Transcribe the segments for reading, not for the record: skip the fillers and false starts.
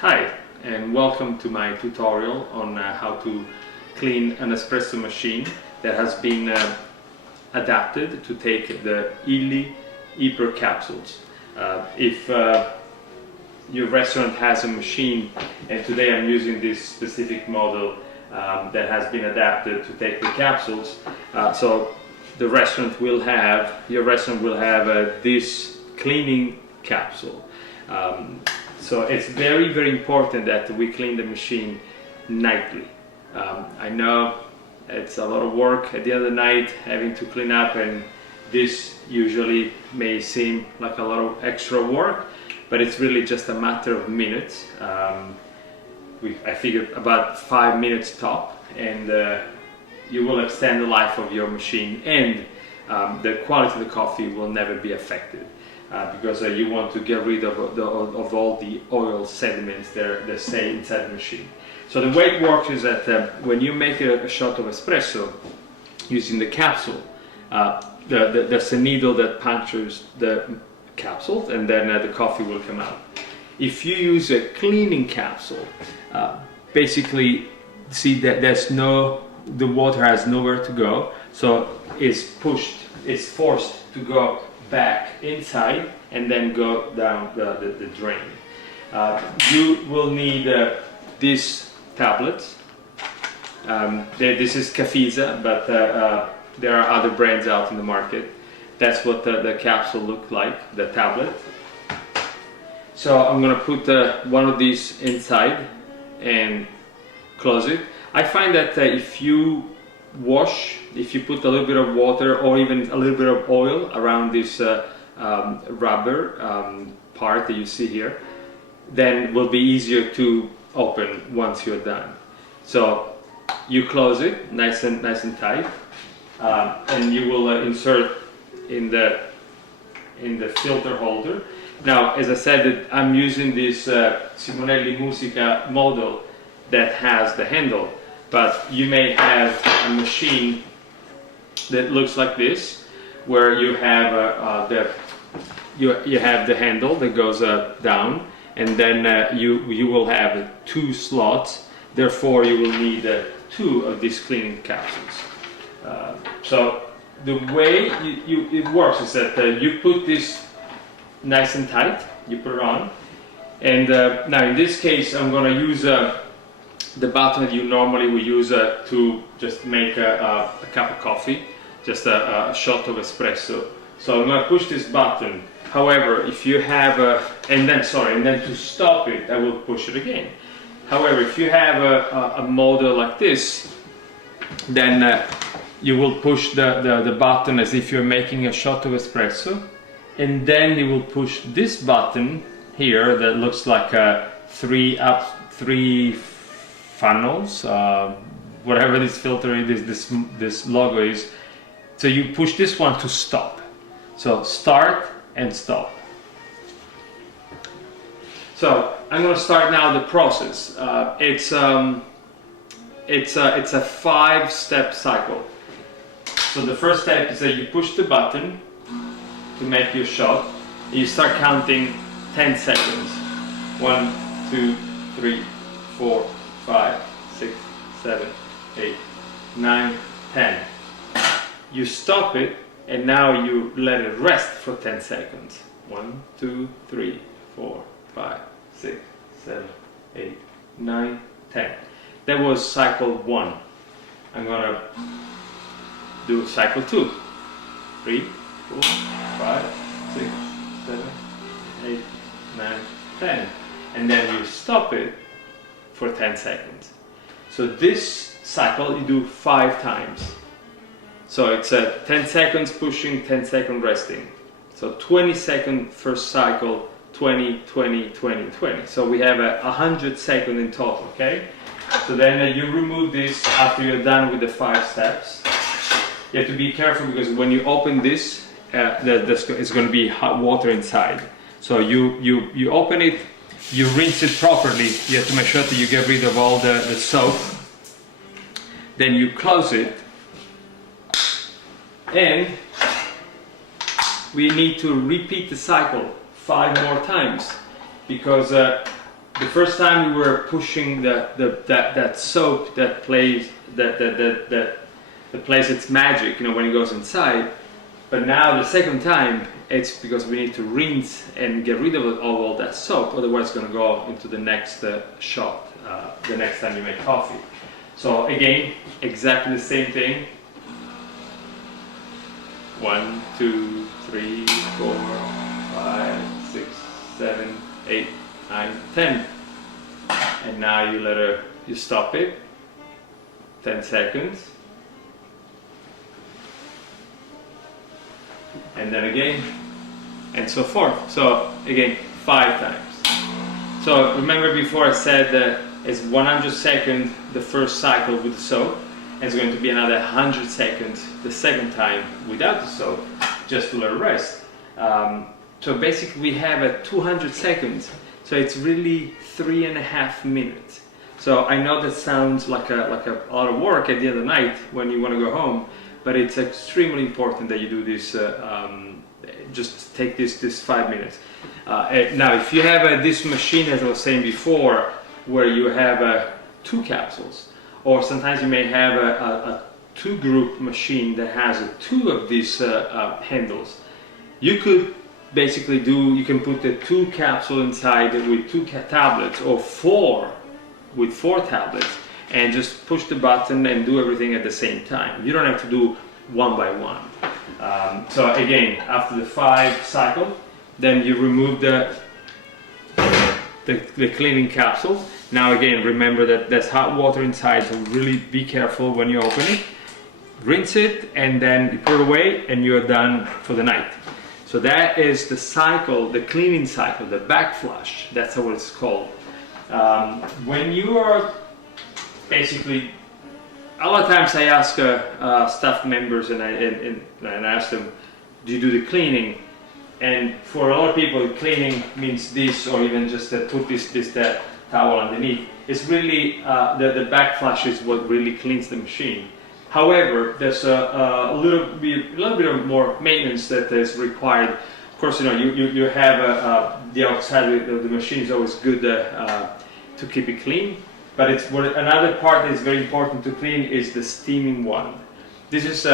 Hi, and welcome to my tutorial on how to clean an espresso machine that has been adapted to take the illy iper capsules. If your restaurant has a machine, and today I'm using this specific model that has been adapted to take the capsules, so the restaurant will have, your restaurant will have this cleaning capsule. So it's very, very important that we clean the machine nightly. I know it's a lot of work at the end of the night having to clean up, and this usually may seem like a lot of extra work, but it's really just a matter of minutes. I figured about 5 minutes top, and you will extend the life of your machine, and the quality of the coffee will never be affected. Because you want to get rid of all the oil sediments that stay inside the machine. So the way it works is that when you make a shot of espresso using the capsule, there's a needle that punctures the capsule, and then the coffee will come out. If you use a cleaning capsule, basically see that the water has nowhere to go, so it's forced to go back inside and then go down the drain. You will need these tablets. This is Cafisa, but there are other brands out in the market. That's what the capsule looks like, the tablet. So I'm going to put one of these inside and close it. I find that if you put a little bit of water or even a little bit of oil around this rubber part that you see here, then it will be easier to open once you're done. So you close it nice and tight, and you will insert in the filter holder. Now, as I said, I'm using this Simonelli Musica model that has the handle, but you may have a machine that looks like this, where you have you have the handle that goes down, and then you will have 2 slots. Therefore, you will need 2 of these cleaning capsules. So the way it works is that you put this nice and tight. You put it on, and now in this case, I'm going to use the button that you normally would use to just make a cup of coffee, just a shot of espresso. So I'm going to push this button. However, if you have and then to stop it, I will push it again. However, if you have a model like this, then you will push the button as if you're making a shot of espresso, and then you will push this button here that looks like 3 funnels, whatever this filter is, this logo is. So you push this one to stop. So start and stop. So I'm going to start now the process. It's a 5-step cycle. So the first step is that you push the button to make your shot. You start counting 10 seconds. 1, 2, 3, 4, 5, 6, 7, 8, 9, 10. You stop it, and now you let it rest for 10 seconds. 1, 2, 3, 4, 5, 6, 7, 8, 9, 10. That was cycle 1. I'm gonna do cycle 2. 3, 4, 5, 6, 7, 8, 9, 10. And then you stop it for 10 seconds. So this cycle you do 5 times. So it's 10 seconds pushing, 10 seconds resting. So 20 second first cycle, 20, 20, 20, 20. So we have 100 seconds in total, okay? So then you remove this after you're done with the 5 steps. You have to be careful because when you open this, it's going to be hot water inside. So you open it, you rinse it properly. You have to make sure that you get rid of all the soap. Then you close it, and we need to repeat the cycle 5 more times, because the first time we were pushing that soap that plays that plays its magic, when it goes inside. But now the second time, it's because we need to rinse and get rid of all that soap, otherwise it's going to go into the next shot, the next time you make coffee. So again, exactly the same thing. 1, 2, 3, 4, 5, 6, 7, 8, 9, 10. And now you stop it, 10 seconds. And then again, and so forth. So again, 5 times. So remember before I said that it's 100 seconds the first cycle with the soap, and it's going to be another 100 seconds the second time without the soap, just to let it rest. So basically we have a 200 seconds, so it's really 3.5 minutes. So I know that sounds like a lot of work at the end of the night when you want to go home, but it's extremely important that you do this. Just take this 5 minutes. Now, if you have this machine, as I was saying before, where you have 2 capsules, or sometimes you may have a 2-group machine that has 2 of these handles, you could basically you can put the 2 capsules inside with 2 tablets, or 4 with 4 tablets, and just push the button and do everything at the same time. You don't have to do one by one. So again, after the 5 cycle, then you remove the cleaning capsule. Now again, remember that there's hot water inside, so really be careful when you open it. Rinse it, and then you put it away, and you're done for the night. So that is the cycle, the cleaning cycle, the back flush. That's what it's called. When you are basically, a lot of times I ask staff members, and I ask them, do you do the cleaning? And for a lot of people, cleaning means this, or even just put that towel underneath. It's really the back flush is what really cleans the machine. However, there's a little bit of more maintenance that is required. Of course, you have the outside of the machine is always good to keep it clean. But another part that is very important to clean is the steaming one. This is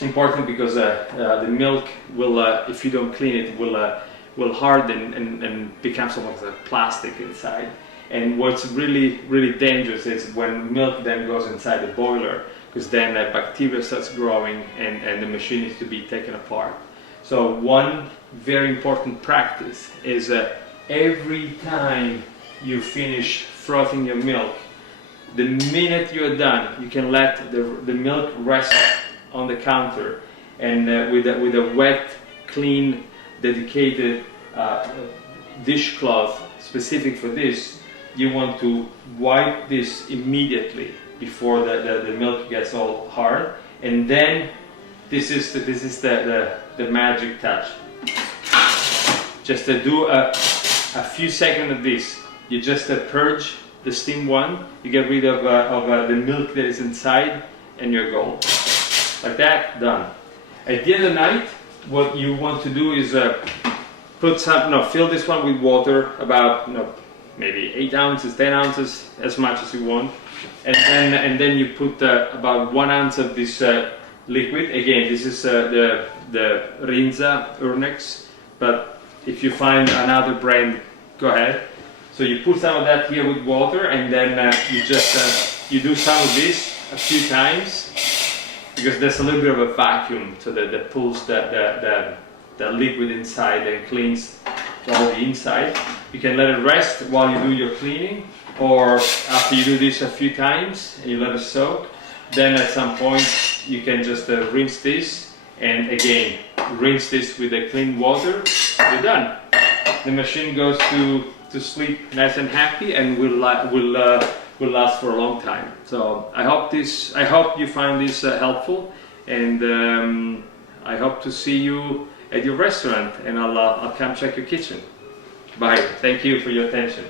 important because the milk will, if you don't clean it, will harden and become somewhat like plastic inside. And what's really, really dangerous is when milk then goes inside the boiler, because then bacteria starts growing and the machine needs to be taken apart. So one very important practice is every time you finish frothing your milk, the minute you're done, you can let the milk rest on the counter, and with a wet, clean, dedicated dishcloth specific for this, you want to wipe this immediately before the milk gets all hard, and then this is the magic touch. Just to do a few seconds of this. You just purge the steam one, you get rid of the milk that is inside, and you're golden. Like that, done. At the end of the night, what you want to do is fill this one with water, about maybe 8 ounces, 10 ounces, as much as you want, and then you put about 1 ounce of this liquid. Again, this is the Rinza Urnex, but if you find another brand, go ahead. So you put some of that here with water, and then you just you do some of this a few times, because there's a little bit of a vacuum, so that pulls the liquid inside and cleans all the inside. You can let it rest while you do your cleaning, or after you do this a few times and you let it soak, then at some point you can just rinse this, and again rinse this with the clean water. You're done. The machine goes to sleep nice and happy, and will last for a long time. So I hope you find this helpful, and I hope to see you at your restaurant, and I'll come check your kitchen. Bye. Thank you for your attention.